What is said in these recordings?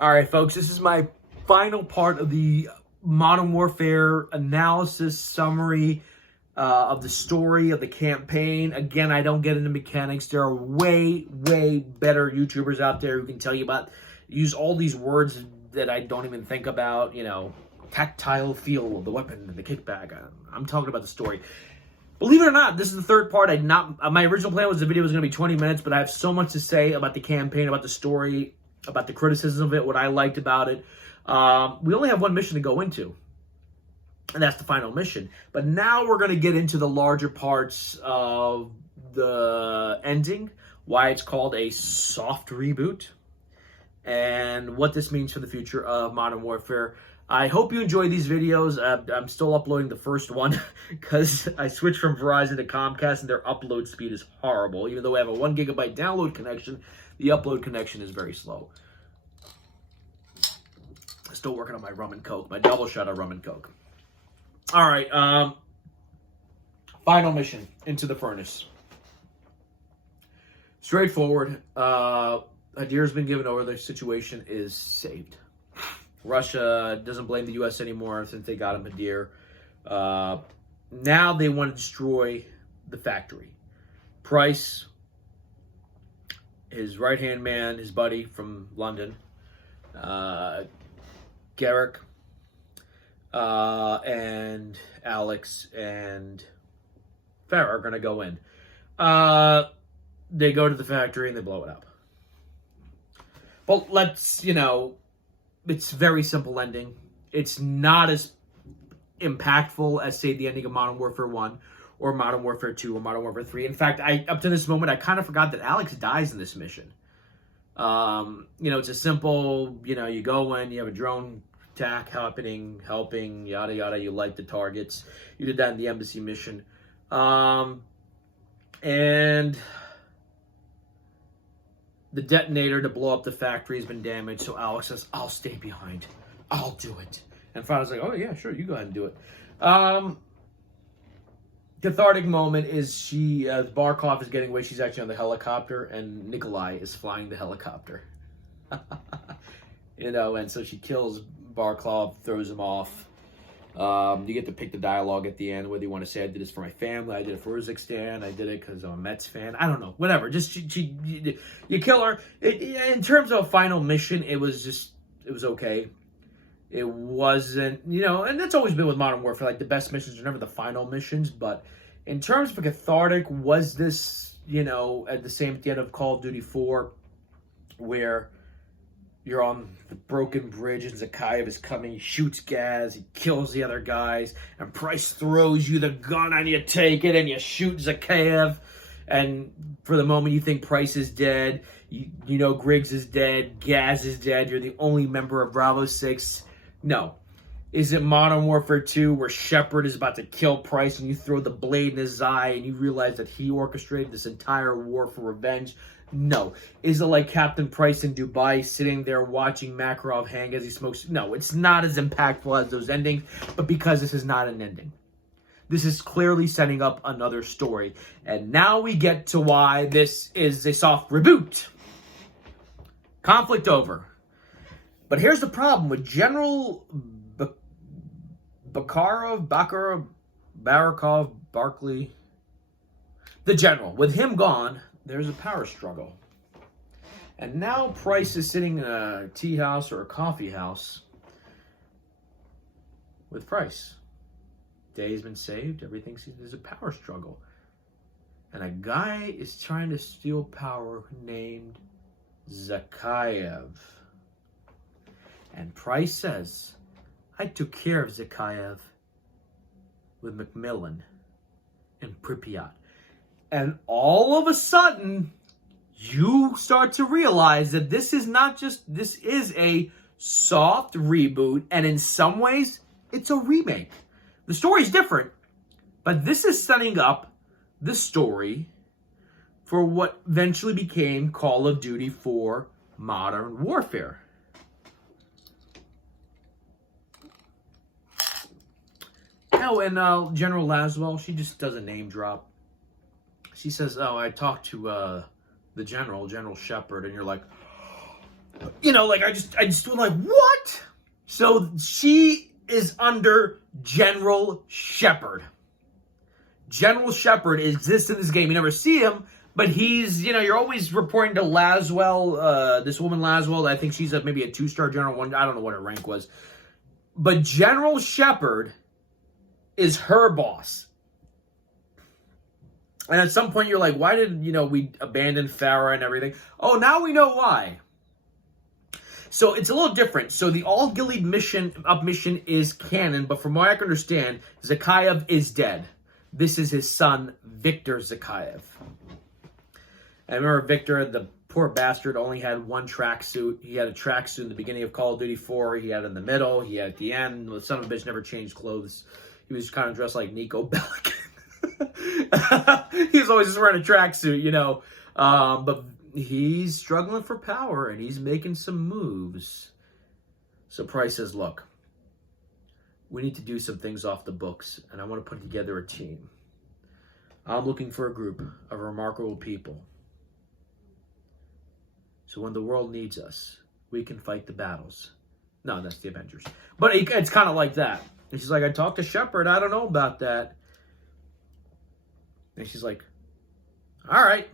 All right, folks, this is my final part of the Modern Warfare analysis summary of the story of the campaign. Again, I don't get into mechanics. There are way better YouTubers out there who can tell you about, use all these words that I don't even think about, you know, tactile feel of the weapon and the kickback. I'm talking about the story. Believe it or not, this is the third part. My original plan was the video was going to be 20 minutes, but I have so much to say about the campaign, about the story, about the criticism of it, what I liked about it. We only have one mission to go into, and that's the final mission. But now we're going to get into the larger parts of the ending, why it's called a soft reboot, and what this means for the future of Modern Warfare. I hope you enjoy these videos. I'm still uploading the first one because I switched from Verizon to Comcast, and their upload speed is horrible. Even though I have a 1 gigabyte download connection, the upload connection is very slow. Still working on my rum and coke, my double shot of rum and coke. All right, final mission, Into the Furnace. Straightforward. Hadir's been given over. The situation is saved. Russia doesn't blame the U.S. anymore since they got him Hadir. Now they want to destroy the factory. Price, his right-hand man, his buddy from London, Garrick, and Alex and Farah are going to go in. They go to the factory and they blow it up. But let's, you know, it's very simple ending. It's not as impactful as, say, the ending of Modern Warfare 1 or Modern Warfare 2 or Modern Warfare 3. In fact, up to this moment, I kind of forgot that Alex dies in this mission. You know, it's a simple, you know, you go in, you have a drone attack happening, helping, yada, yada. You light the targets. You did that in the embassy mission. And the detonator to blow up the factory has been damaged, so Alex says, I'll stay behind. I'll do it. And Farah's like, oh, yeah, sure, you go ahead and do it. Cathartic moment is Barkov is getting away. She's actually on the helicopter, and Nikolai is flying the helicopter. You know, and so she kills Barkov, throws him off. You get to pick the dialogue at the end, whether you want to say, I did this for my family, I did it for Uzbekistan, I did it because I'm a Mets fan. I don't know, whatever. Just you kill her. In terms of final mission, it was okay. It wasn't, you know, and that's always been with Modern Warfare. Like, the best missions are never the final missions, but in terms of cathartic, was this, you know, at the end of Call of Duty 4, where you're on the broken bridge and Zakhaev is coming, he shoots gas, he kills the other guys, and Price throws you the gun and you take it and you shoot Zakhaev, and for the moment you think Price is dead, you know Griggs is dead, Gaz is dead, you're the only member of Bravo 6. No. Is it Modern Warfare 2 where Shepard is about to kill Price and you throw the blade in his eye and you realize that he orchestrated this entire war for revenge? No. Is it like Captain Price in Dubai sitting there watching Makarov hang as he smokes? No, it's not as impactful as those endings, but because this is not an ending. This is clearly setting up another story. And now we get to why this is a soft reboot. Conflict over. But here's the problem with General Barakov, Barkley, the general. With him gone, there's a power struggle. And now Price is sitting in a tea house or a coffee house with Price. Day's been saved. Everything seems there's a power struggle. And a guy is trying to steal power named Zakhaev. And Price says, I took care of Zakhaev with Macmillan in Pripyat. And all of a sudden, you start to realize that this is a soft reboot, and in some ways, it's a remake. The story's different, but this is setting up the story for what eventually became Call of Duty 4 Modern Warfare. Oh, and General Laswell, she just does a name drop. She says, oh, I talked to the General Shepard, and you're like, like I just was like, what? So she is under General Shepard. General Shepard exists in this game. You never see him, but he's, you're always reporting to Laswell, this woman Laswell. I think she's maybe a 2-star general. One, I don't know what her rank was. But General Shepard is her boss. And at some point you're like, why did, we abandon Farah and everything? Oh, now we know why. So it's a little different. So the All-Gilead mission is canon, but from what I can understand, Zakhaev is dead. This is his son, Victor Zakhaev. I remember Victor, the poor bastard, only had one tracksuit. He had a tracksuit in the beginning of Call of Duty 4. He had it in the middle. He had it at the end. The son of a bitch never changed clothes. He was kind of dressed like Nico Bellic. He was always just wearing a tracksuit, But he's struggling for power, and he's making some moves. So Price says, look, we need to do some things off the books, and I want to put together a team. I'm looking for a group of remarkable people. So when the world needs us, we can fight the battles. No, that's the Avengers. But it's kind of like that. And she's like, I talked to Shepard. I don't know about that. And she's like, all right.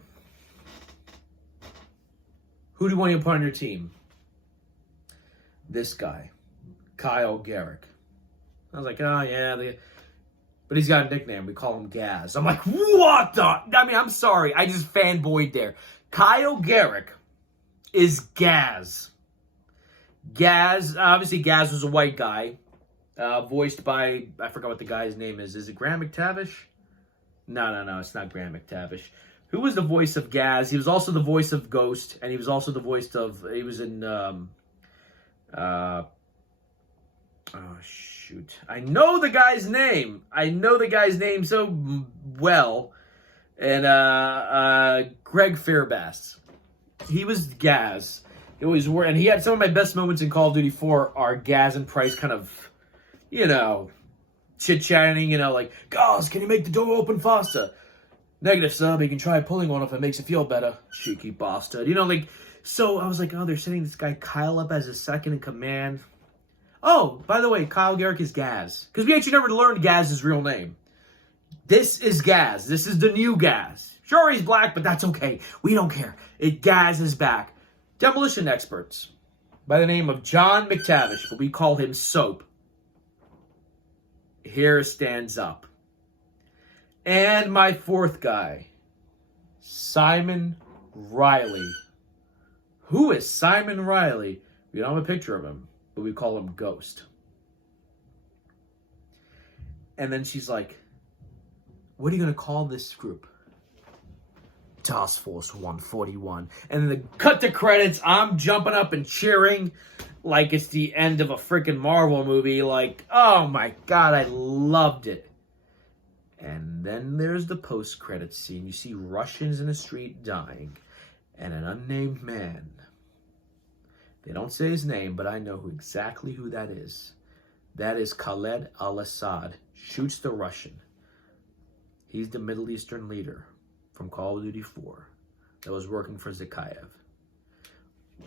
Who do you want to put on your team? This guy, Kyle Garrick. I was like, oh, yeah. But he's got a nickname. We call him Gaz. I'm like, what the? I mean, I'm sorry. I just fanboyed there. Kyle Garrick is Gaz. Gaz, obviously Gaz was a white guy, voiced by, I forgot what the guy's name is. Is it Graham McTavish? No, it's not Graham McTavish. Who was the voice of Gaz? He was also the voice of Ghost, and he was also the voice of, he was in, oh, shoot. I know the guy's name. So well. And Greg Fairbass. He was Gaz. It was, and he had some of my best moments in Call of Duty 4 are Gaz and Price kind of, chit-chatting, like, Gaz, can you make the door open faster? Negative, sub. You can try pulling one if it makes you feel better. Cheeky bastard. So I was like, oh, they're setting this guy Kyle up as a second in command. Oh, by the way, Kyle Garrick is Gaz. Because we actually never learned Gaz's real name. This is Gaz. This is the new Gaz. Sure, he's black, but that's okay. We don't care. Gaz is back. Demolition experts by the name of John McTavish, but we call him Soap. Here stands up. And my fourth guy, Simon Riley. Who is Simon Riley? We don't have a picture of him, but we call him Ghost. And then she's like, what are you going to call this group? Task Force 141. And then the cut to credits, I'm jumping up and cheering like it's the end of a freaking Marvel movie. Like, oh my God, I loved it. And then there's the post-credits scene. You see Russians in the street dying. And an unnamed man. They don't say his name, but I know exactly who that is. That is Khaled al-Assad. Shoots the Russian. He's the Middle Eastern leader from Call of Duty 4 that was working for Zakhaev.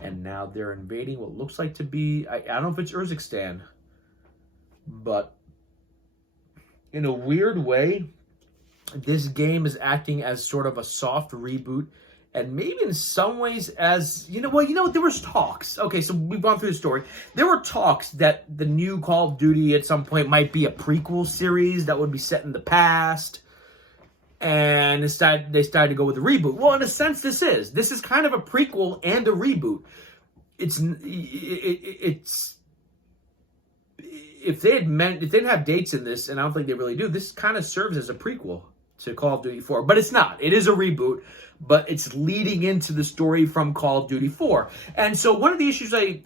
And now they're invading what looks like to be, I don't know if it's Urzikstan, but in a weird way, this game is acting as sort of a soft reboot, and maybe in some ways as, there was talks. Okay, so we've gone through the story. There were talks that the new Call of Duty at some point might be a prequel series that would be set in the past. And they started to go with a reboot. Well, in a sense, this is kind of a prequel and a reboot. It's if they didn't have dates in this, and I don't think they really do, this kind of serves as a prequel to Call of Duty 4. But it's not. It is a reboot, but it's leading into the story from Call of Duty 4. And so one of the issues I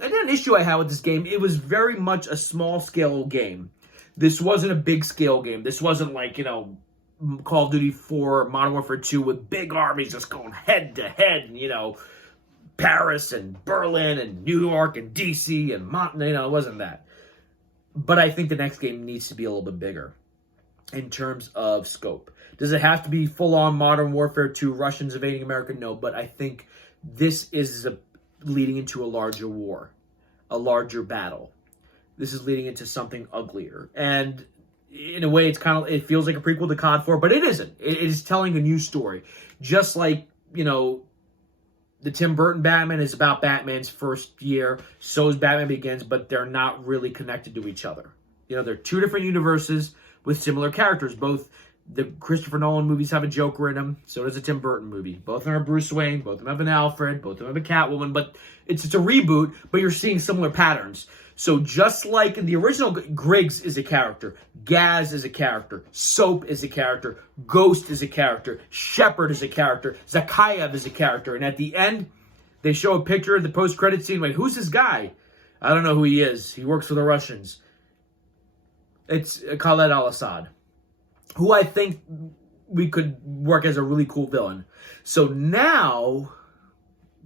had with this game, it was very much a small scale game. This wasn't a big scale game. This wasn't like, Call of Duty 4, Modern Warfare 2 with big armies just going head to head, and, Paris and Berlin and New York and DC and it wasn't that. But I think the next game needs to be a little bit bigger in terms of scope. Does it have to be full-on Modern Warfare 2, Russians invading America? No, but I think this is leading into a larger war, a larger battle. This is leading into something uglier. And in a way, it feels like a prequel to COD 4, but it isn't. It is telling a new story. Just like, the Tim Burton Batman is about Batman's first year, so is Batman Begins, but they're not really connected to each other. They're two different universes with similar characters. Both the Christopher Nolan movies have a Joker in them, so does a Tim Burton movie. Both of them are Bruce Wayne, both of them have an Alfred, both of them have a Catwoman, but it's a reboot, but you're seeing similar patterns. So just like in the original, Griggs is a character, Gaz is a character, Soap is a character, Ghost is a character, Shepard is a character, Zakhaev is a character, and at the end, they show a picture of the post-credit scene, like, who's this guy? I don't know who he is. He works for the Russians. It's Khaled al-Assad, who I think we could work as a really cool villain. So now,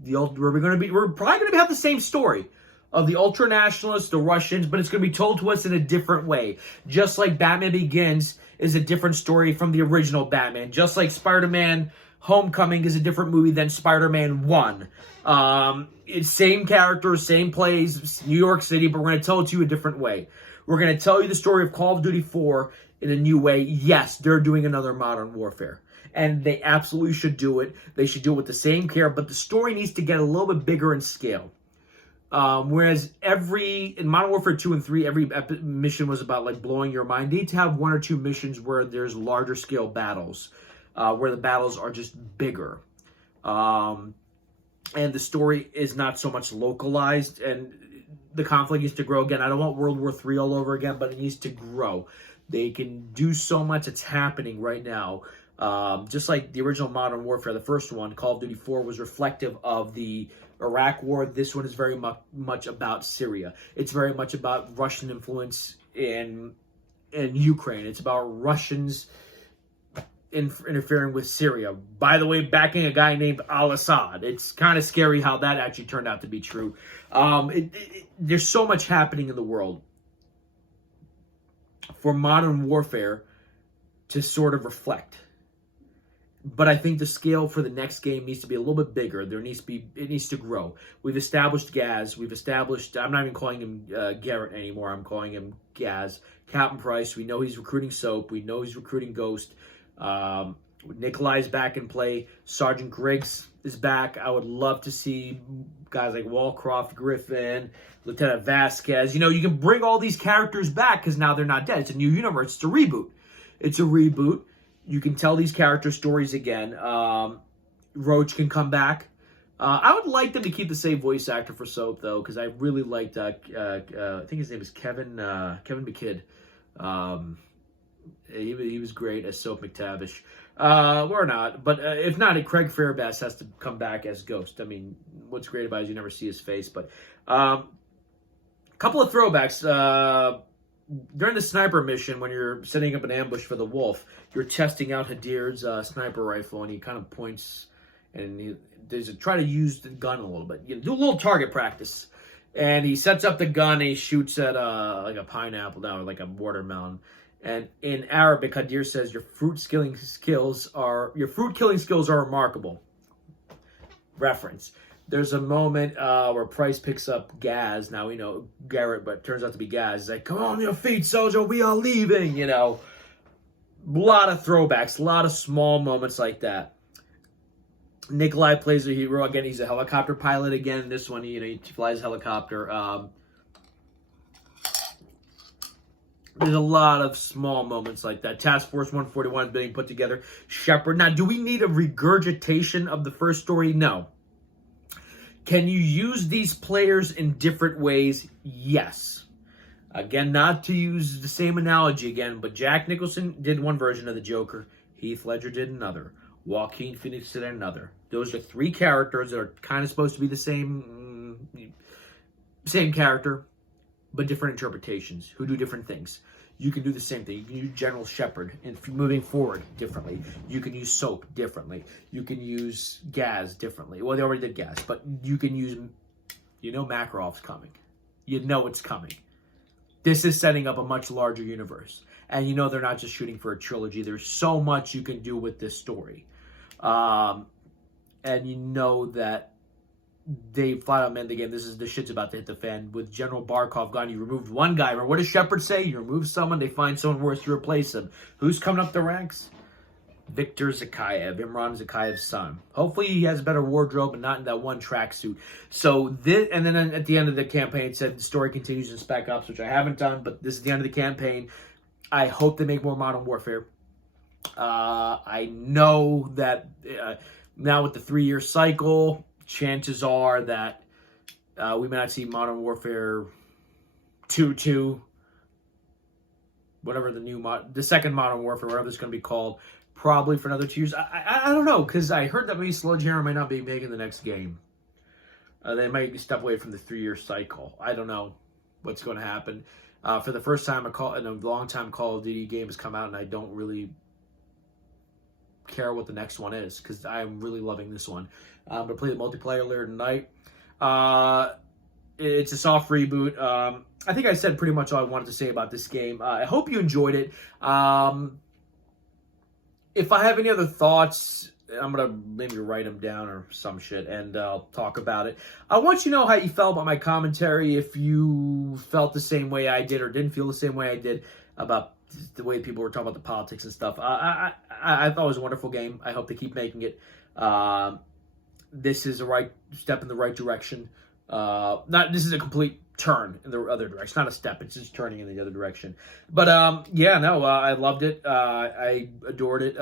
we're probably going to have the same story of the ultra-nationalists, the Russians, but it's going to be told to us in a different way. Just like Batman Begins is a different story from the original Batman. Just like Spider-Man Homecoming is a different movie than Spider-Man 1. It's same characters, same plays, New York City, but we're going to tell it to you a different way. We're going to tell you the story of Call of Duty 4 in a new way. Yes, they're doing another Modern Warfare. And they absolutely should do it. They should do it with the same care, but the story needs to get a little bit bigger in scale. Whereas in Modern Warfare 2 and 3, every mission was about like blowing your mind. They need to have one or two missions where there's larger scale battles, where the battles are just bigger. And the story is not so much localized, and the conflict needs to grow again. I don't want World War III all over again, but it needs to grow. They can do so much. It's happening right now. Just like the original Modern Warfare, the first one, Call of Duty 4, was reflective of the Iraq War. This one is very much about Syria. It's very much about Russian influence in Ukraine. It's about Russians interfering with Syria. By the way, backing a guy named al-Assad. It's kind of scary how that actually turned out to be true. There's so much happening in the world for Modern Warfare to sort of reflect. But I think the scale for the next game needs to be a little bit bigger. It needs to grow. We've established Gaz. I'm not even calling him Garrett anymore. I'm calling him Gaz. Captain Price. We know he's recruiting Soap. We know he's recruiting Ghost. Nikolai's back in play. Sergeant Griggs is back. I would love to see guys like Wallcroft, Griffin, Lieutenant Vasquez. You can bring all these characters back because now they're not dead. It's a new universe. It's a reboot. You can tell these character stories again. Roach can come back. I would like them to keep the same voice actor for Soap, though, because I really liked, I think his name is Kevin McKidd. He was great as Soap McTavish. Or not, but if not, Craig Fairbass has to come back as Ghost. I mean, what's great about it is you never see his face, but a couple of throwbacks. During the sniper mission, when you're setting up an ambush for the wolf, you're testing out Hadir's sniper rifle, and he kind of points, and try to use the gun a little bit. Do a little target practice, and he sets up the gun, and he shoots at like a pineapple, like a watermelon. And in Arabic, Hadir says your fruit killing skills are remarkable. Reference. There's a moment where Price picks up Gaz. Now we know Garrett, but it turns out to be Gaz. He's like, "Come on your feet, soldier, we are leaving." A lot of throwbacks, a lot of small moments like that. Nikolai plays a hero again. He's a helicopter pilot again. This one, he flies a helicopter. There's a lot of small moments like that. Task Force 141 is being put together. Shepard. Now, do we need a regurgitation of the first story? No. Can you use these players in different ways? Yes. Again, not to use the same analogy again, but Jack Nicholson did one version of the Joker. Heath Ledger did another. Joaquin Phoenix did another. Those are three characters that are kind of supposed to be the same character, but different interpretations who do different things. You can do the same thing. You can use General Shepard in moving forward differently. You can use Soap differently. You can use Gaz differently. Well, they already did Gaz, but you can use, Makarov's coming. It's coming. This is setting up a much larger universe. And they're not just shooting for a trilogy. There's so much you can do with this story. And that they flat out meant the game. The shit's about to hit the fan. With General Barkov gone, you removed one guy. Remember, what does Shepard say? You remove someone, they find someone worse to replace him. Who's coming up the ranks? Victor Zakayev, Imran Zakayev's son. Hopefully he has a better wardrobe and not in that one tracksuit. So this, and then at the end of the campaign, it said the story continues in Spec Ops, which I haven't done, but this is the end of the campaign. I hope they make more Modern Warfare. I know that now with the 3-year cycle, chances are that we may not see Modern Warfare 2, whatever the second Modern Warfare, whatever it's going to be called, probably for another 2 years. I don't know, because I heard that maybe Sledgehammer might not be making the next game. They might step away from the 3-year cycle. I don't know what's going to happen. For the first time in a long time, Call of Duty game has come out, and I don't really care what the next one is, because I'm really loving this one. I'm going to play the multiplayer later tonight. It's a soft reboot. I think I said pretty much all I wanted to say about this game. I hope you enjoyed it. If I have any other thoughts, I'm going to maybe write them down or some shit, and I'll talk about it. I want you to know how you felt about my commentary, if you felt the same way I did or didn't feel the same way I did about the way people were talking about the politics and stuff. I thought it was a wonderful game. I hope they keep making it. This is a right step in the right direction. This is a complete turn in the other direction. Not a step, it's just turning in the other direction. But yeah, no, I loved it. I adored it.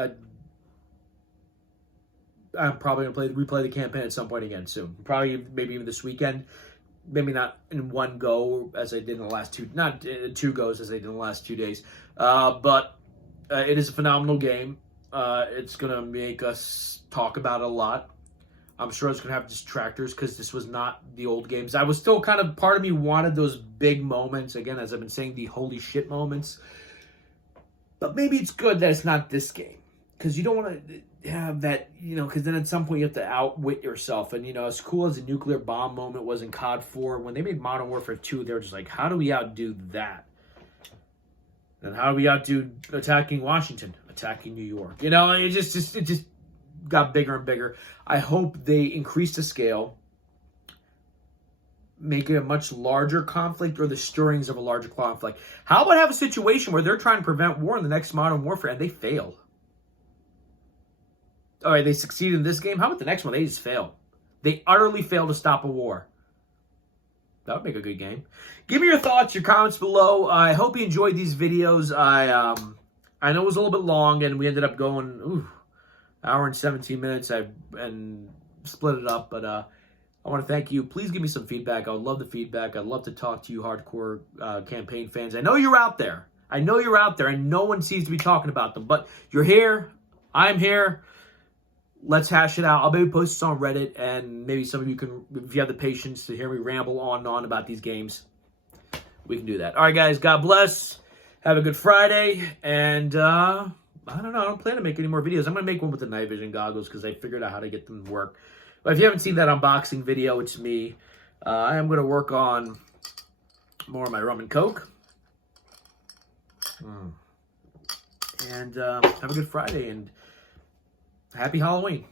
I'm probably gonna replay the campaign at some point again soon. Probably maybe even this weekend. Maybe not in one go as I did in the last not 2 goes as I did in the last 2 days. But it is a phenomenal game. It's gonna make us talk about it a lot. I'm sure it's going to have distractors because this was not the old games. I was still kind of, part of me wanted those big moments. Again, as I've been saying, the holy shit moments. But maybe it's good that it's not this game. Because you don't want to have that, because then at some point you have to outwit yourself. And, as cool as the nuclear bomb moment was in COD 4, when they made Modern Warfare 2, they were just like, how do we outdo that? And how do we outdo attacking Washington, attacking New York? It just got bigger and bigger. I hope they increase the scale, make it a much larger conflict, or the stirrings of a larger conflict. How about have a situation where they're trying to prevent war in the next Modern Warfare and they fail? All right, they succeeded in this game. How about the next one? They just fail. They utterly fail to stop a war. That would make a good game. Give me your thoughts, your comments below. I hope you enjoyed these videos. I know it was a little bit long, and we ended up going hour and 17 minutes and split it up, but I want to thank you. Please give me some feedback. I would love the feedback. I'd love to talk to you hardcore campaign fans. I know you're out there. And no one seems to be talking about them, but you're here. I'm here. Let's hash it out. I'll maybe post this on Reddit, and maybe some of you can, if you have the patience to hear me ramble on and on about these games, we can do that. All right, guys. God bless. Have a good Friday, and I don't know. I don't plan to make any more videos. I'm going to make one with the night vision goggles because I figured out how to get them to work. But if you haven't seen that unboxing video, it's me. I am going to work on more of my rum and coke. And have a good Friday and happy Halloween.